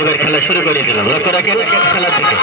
এবার খেলা শুরু করে দিলাম, লক্ষ্য রাখেন খেলার দিকে।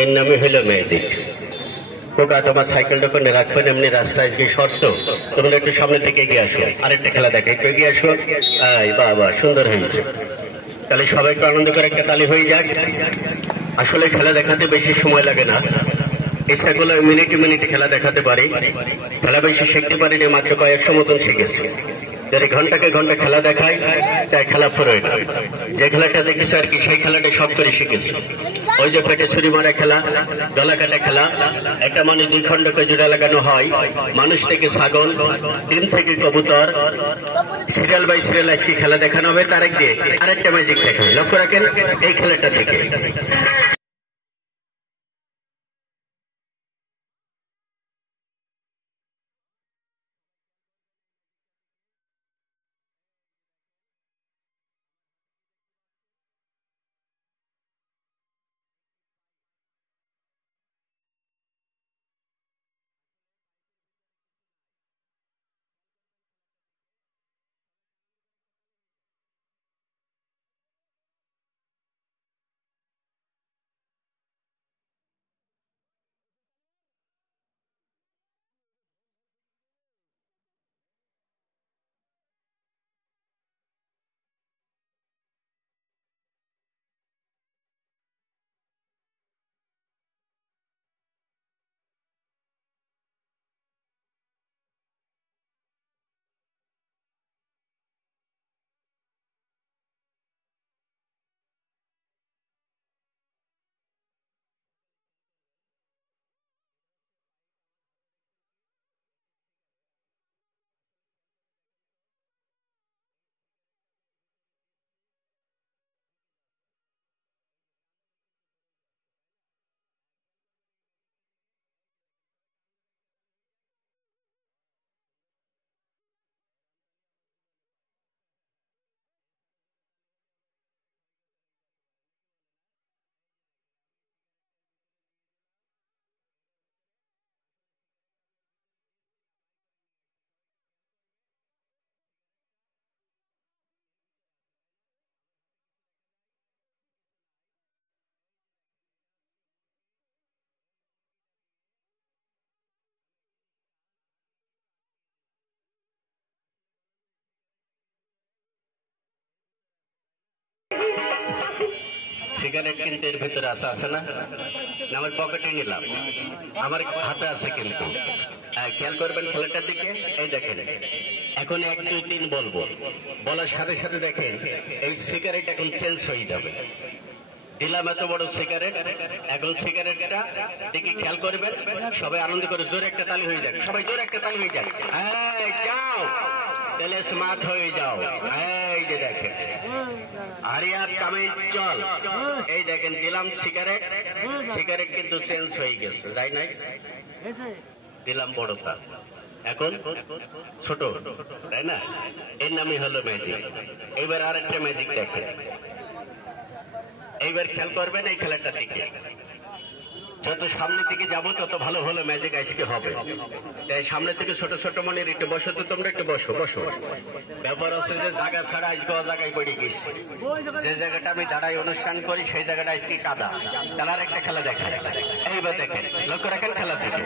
এর নামই হলো ম্যাজিক। খোকা তোমার সাইকেলটা করে রাখবেন, এমনি রাস্তায় আজকে শর্ত, তোমরা একটু সামনে থেকে এগিয়ে আসো, আরেকটা খেলা দেখে একটু এগিয়ে আসো। বাবা সুন্দর হয়েছে, তাহলে সবাই একটু আনন্দ করে একটা তালি হয়ে যাক। আসলে খেলা দেখাতে বেশি সময় লাগে না, ইচ্ছাগুলো মিনিটে মিনিটে খেলা দেখাতে পারে। খেলা বেশি শিখতে পারিনি, মাত্র কয়েকশো মতন শিখেছি। যদি ঘন্টাকে ঘন্টা খেলা দেখায় তাই খেলা ফুরোয় না। যে খেলাটা দেখেছি আর কি সেই খেলাটা সব করে শিখেছি। ওই যে পেটে ছুরি মারা খেলা, গলা কাটা খেলা, একটা মানে 2 খণ্ডকে জোড়া লাগানো হয়, মানুষ থেকে ছাগল, ডিম থেকে কবুতর, সিরিয়াল বাই সিরিয়াল আজকে খেলা দেখানো হবে। তার আগে আরেকটা ম্যাজিক দেখায়, লক্ষ্য রাখেন এই খেলাটা থেকে। সিগারেট কিন্তু এর ভেতরে আছে না? না আমার পকেটে নিলাম, আমার হাতে আছে কিন্তু। খেয়াল করবেন খেলাটার দিকে। এই দেখেন, এখন 1 2 3 বলবো, বলার সাথে সাথে দেখেন এই সিগারেট এখন চেঞ্জ হয়ে যাবে। দিলাম এত বড় সিগারেট, এখন সিগারেটটা দিকে খেয়াল করবেন, সবাই আনন্দ করে জোরে একটা তালি হয়ে যাক, সবাই জোরে একটা তালি হয়ে যাক। এই যাও, তেলে স্মার্ট হয়ে যাও। এই যে দেখেন, আরিয়া কামে চল। এই দেখেন দিলাম সিগারেট, সিগারেট কিন্তু চেঞ্জ হয়ে গেছে, যাই নাই? দিলাম বড়টা, এখন ছোট, তাই না? এর নামই হলো ম্যাজিক। এবার আর একটা ম্যাজিক দেখেন, এইবার খেয়াল করবেন এই খেলাটার দিকে। যত সামনের দিকে যাবো তত ভালো ভালো ম্যাজিক আজকে হবে। তাই সামনে থেকে ছোট ছোট মনের একটু বসো, তো তোমরা একটু বসো বসো। ব্যাপার হচ্ছে যে জায়গা ছাড়া আজকে অজায়গায় পড়ে গেছি। যে জায়গাটা আমি দাঁড়াই অনুষ্ঠান করি সেই জায়গাটা আজকে কাদা। খেলার একটা খেলা দেখায়, এইবার দেখেন, লক্ষ্য রাখেন খেলা থেকে।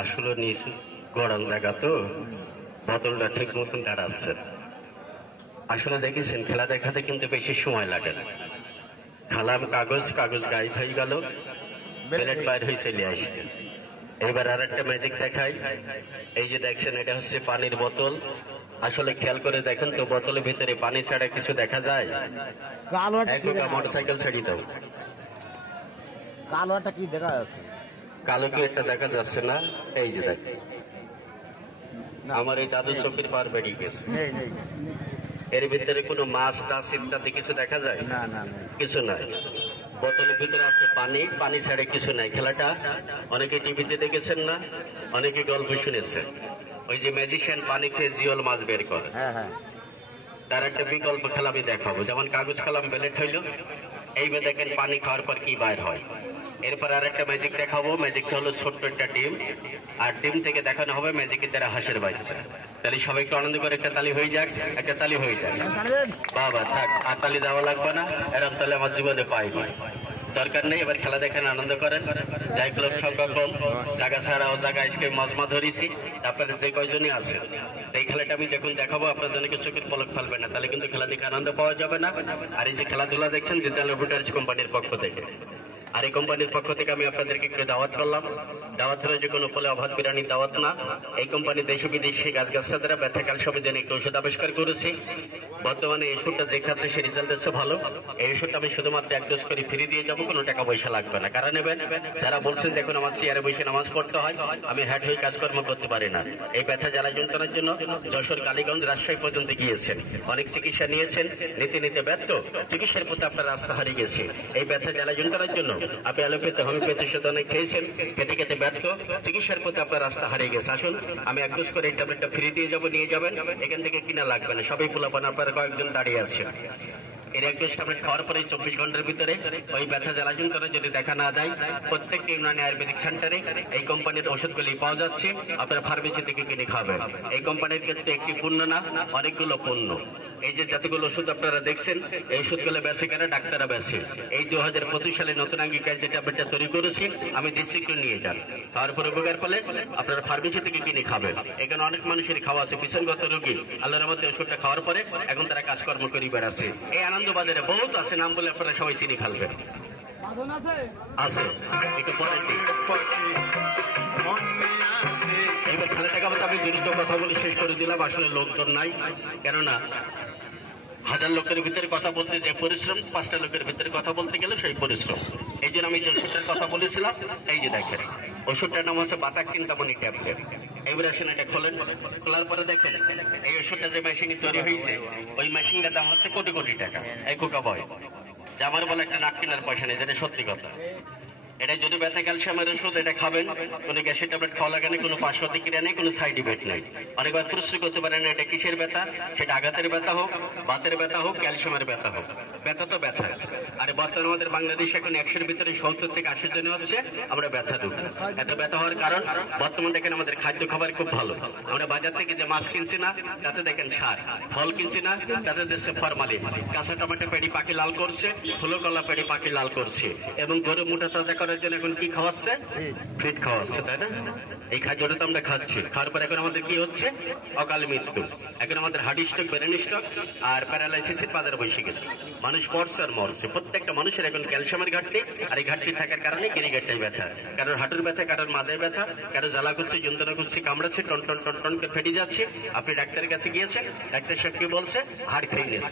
আসলে নিচু গরম জায়গা তো বোতলটা ঠিক মতন দাঁড়াচ্ছে। আসলে দেখেছেন খেলা দেখাতে কিন্তু বেশি সময় লাগে না। খালাম কাগজ, কাগজ গায়েব হয়ে গেল, প্লেট বাইর হয়ে চলে আসবে। এবার আর একটা ম্যাজিক দেখাই। এই যে দেখছেন এটা হচ্ছে পানির বোতল। আসলে খেয়াল করে দেখেন তো বোতলের ভিতরে পানি ছাড়া কিছু দেখা যায়? মোটরসাইকেল ছেড়ে দাও। কালোটা কি দেখা যাচ্ছে? কালো কি একটা দেখা যাচ্ছে না? এই যে দেখ, আমার এই দাদু চোখের পার বেরিয়ে গেছে। এর ভিতরে কোনো মাছ টাছ ইত্যাদি কিছু দেখা যায়? না না, কিছু নাই। বোতলের ভিতরে আছে পানি, পানি ছাড়া কিছু নাই। খেলাটা অনেকে টিভিতে দেখেছেন না, অনেকে গল্প শুনেছেন। ওই যে ম্যাজিশিয়ান পানি খেয়ে জিওল মাছ বের করে, তার একটা বিকল্প খেলা আমি দেখাবো। যেমন কাগজ কলম বেলেট হইল, এইবার দেখেন পানি খাওয়ার পর কি বাইর হয়। এরপর আর একটা ম্যাজিক দেখাবো। ম্যাজিকটা হলো ছোট্ট একটা ডিম, আর ডিম থেকে দেখানো হবে ম্যাজিকের দ্বারা হাঁসের বাচ্চা। তাহলে সবাই একটু আনন্দ করে একটা তালি হয়ে যাক, একটা তালি হয়ে যাক। বাবা থাক, আর তালি দেওয়া লাগবে না, এরকম তাহলে আমার জীবনে পাইনি, দরকার নেই। এবার খেলা দেখেন, আনন্দ করেন। যাই ক্লাব সংখ্যা কম, জায়গা ছাড়াও জায়গা আজকে মজমা ধরেছি, আপনার যে কয়জনই আছে। এই খেলাটা আমি যখন দেখাবো আপনাদেরকে চোখের পলক ফেলবে না, তাহলে কিন্তু খেলা দেখে আনন্দ পাওয়া যাবে না। আর এই যে খেলাধুলা দেখছেন জিতাল রুটার্স কোম্পানির পক্ষ থেকে, আর এই কোম্পানির পক্ষ থেকে আমি আপনাদেরকে একটু দাওয়াত করলাম। দাওয়াত হলো যে কোনো ফলে অভাব বিরানির দাওয়াত না। এই কোম্পানি দেশ বিদেশি গাছগাছরা দ্বারা ব্যথাকাল সবে যেন একটু ওষুধ আবিষ্কার করেছি। বর্তমানে এই ওষুধটা যে খাচ্ছে সে রেজাল্ট দিচ্ছে ভালো। এই ওষুধটা আমি শুধুমাত্র এক ডোজ করে ফ্রি দিয়ে যাবো, কোনো টাকা পয়সা লাগবে না। কারা নেবেন? যারা বলছেন দেখুন আমার চেয়ারে বসে নামাজ পড়তে হয়, আমি হ্যাট হয়ে কাজকর্ম করতে পারি না। এই ব্যথা জ্বালা যন্ত্রণার জন্য যশোর, কালীগঞ্জ, রাজশাহী পর্যন্ত গিয়েছেন, অনেক চিকিৎসা নিয়েছেন, নিতে নিতে ব্যর্থ, চিকিৎসার প্রতি আপনার রাস্তা হারিয়ে গেছে। এই ব্যথা জ্বালা যন্ত্রণার জন্য আপনি অ্যালোপ্যাথি, হোমিওপ্যাথির সাথে অনেক খেয়েছেন, খেতে খেতে ব্যর্থ, চিকিৎসার প্রতি আপনার রাস্তা হারিয়ে গেছে। আসুন আমি এক ডোজ করে এই ট্যাবলেটটা ফ্রি দিয়ে যাবো, নিয়ে যাবেন। এখান থেকে কিনা লাগবে না, সবাই পোলাপান আপনারা কয়েকজন দাঁড়িয়ে আছে। এর এক ডোজ ট্যাবলেট খাওয়ার পরে 24 ঘন্টার ভিতরে ওই ব্যথা জ্বালা যন্ত্রণা যদি দেখা না দেয়, প্রত্যেকটি ইউনানি আয়ুর্বেদিক সেন্টারে এই কোম্পানির ওষুধগুলি পাওয়া যাচ্ছে, আপনার ফার্মেসি থেকে কিনে খাবেন। এই কোম্পানির ক্ষেত্রে একটি পণ্য না, অনেকগুলো পণ্য। এই যে যতগুলো ওষুধ আপনারা দেখছেন, এই ওষুধগুলো বেছে কেন ডাক্তাররা বেছে। এই 2025 সালে নতুন আঙ্গিকায় যে ট্যাবলেটটা তৈরি করেছি আমি ডিস্ট্রিক্টে নিয়ে যান, খাওয়ার পরে উপকার পেলে আপনারা ফার্মেসি থেকে কিনে খাবেন। এখানে অনেক মানুষের খাওয়া আছে, পিছনগত রোগী আল্লাহর রহমতে ওষুধটা খাওয়ার পরে এখন তারা কাজকর্ম করে বেড়াচ্ছে। এই আনন্দবাজারে বহুত আছে, নাম বলে আপনারা সবাই চিনি ফেলবেন। আছে একটু পরের দিক। এবার খেলাটাকে আমি দ্রুত কথা বলে শেষ করে দিলাম। আসলে লোকজন নাই, কেননা 1000 লোকের ভিতরে কথা বলতে যে পরিশ্রম, 5টা লোকের ভিতরে কথা বলতে গেলে সেই পরিশ্রম। এই জন্য আমি যে ওষুধটার কথা বলেছিলাম, এই যে দেখেন ওষুধটার নাম হচ্ছে বাতাক চিন্তামণি ট্যাবলেট। এইবার আসেন এটা খোলেন, খোলার পরে দেখেন এই ওষুধটা যে মেশিনে তৈরি হয়েছে, ওই মেশিনটার দাম হচ্ছে কোটি কোটি টাকা। এই কোকা বয় যে আমার বলে একটা নাক কেনার পয়সা নেই, যেটা সত্যি কথা। এটা যদি ব্যথা ক্যালসিয়ামের ওষুধ, এটা খাবেন, কোনো গ্যাসের ট্যাবলেট খাওয়া লাগে না, কোনো পার্শ্ব প্রতিক্রিয়া নেই, কোনো সাইড ইফেক্ট নেই। অনেকবার প্রশ্ন করতে পারেন এটা কিসের ব্যথা, সেটা আঘাতের ব্যথা হোক, বাতের ব্যথা হোক, ক্যালসিয়ামের ব্যথা হোক, ব্যথা তো ব্যথা। আর বর্তমানে আমাদের বাংলাদেশে এখন 100-এর ভিতরে 70 থেকে 80 জন হচ্ছে আমরা ব্যথা রোগ। এত ব্যথা হওয়ার কারণ বর্তমানে দেখেন আমাদের খাদ্য খাবার খুব ভালো। আমরা বাজার থেকে যে মাছ কিনছি না, তাতে দেখেন সার, ফল কিনছি না, তাতে দেশে ফরমালিন, কাঁচা টমেটো পেড়ি পাখি লাল করছে, ফুলো কলা পেড়ি পাখি লাল করছে, এবং গরু মোটা তাজা করার জন্য এখন কি খাওয়াচ্ছে? ফিট খাওয়াচ্ছে, তাই না? এই খাদ্যটা তো আমরা খাচ্ছি, খাওয়ার পর এখন আমাদের কি হচ্ছে? অকাল মৃত্যু। এখন আমাদের হার্ট স্ট্রোক, ব্রেন স্ট্রোক আর প্যারালাইসিসের বাজারে বসে গেছে। মানুষ পড়ছে আর মরছে। প্রত্যেকটা মানুষের এখন ক্যালসিয়ামের ঘাটতি, আর এই ঘাটতি থাকার কারণে গিরিগাট্টায় ব্যথা, কারোর হাঁটুর ব্যথা, কারোর মাথায় ব্যথা, কারো জ্বালা করছে, যন্ত্রণা করছে, কামড়াচ্ছে, টন টন টন টন করে ফেটে যাচ্ছে। আপনি ডাক্তারের কাছে গিয়েছেন, ডাক্তার সাহেব কি বলছে? Heart failure.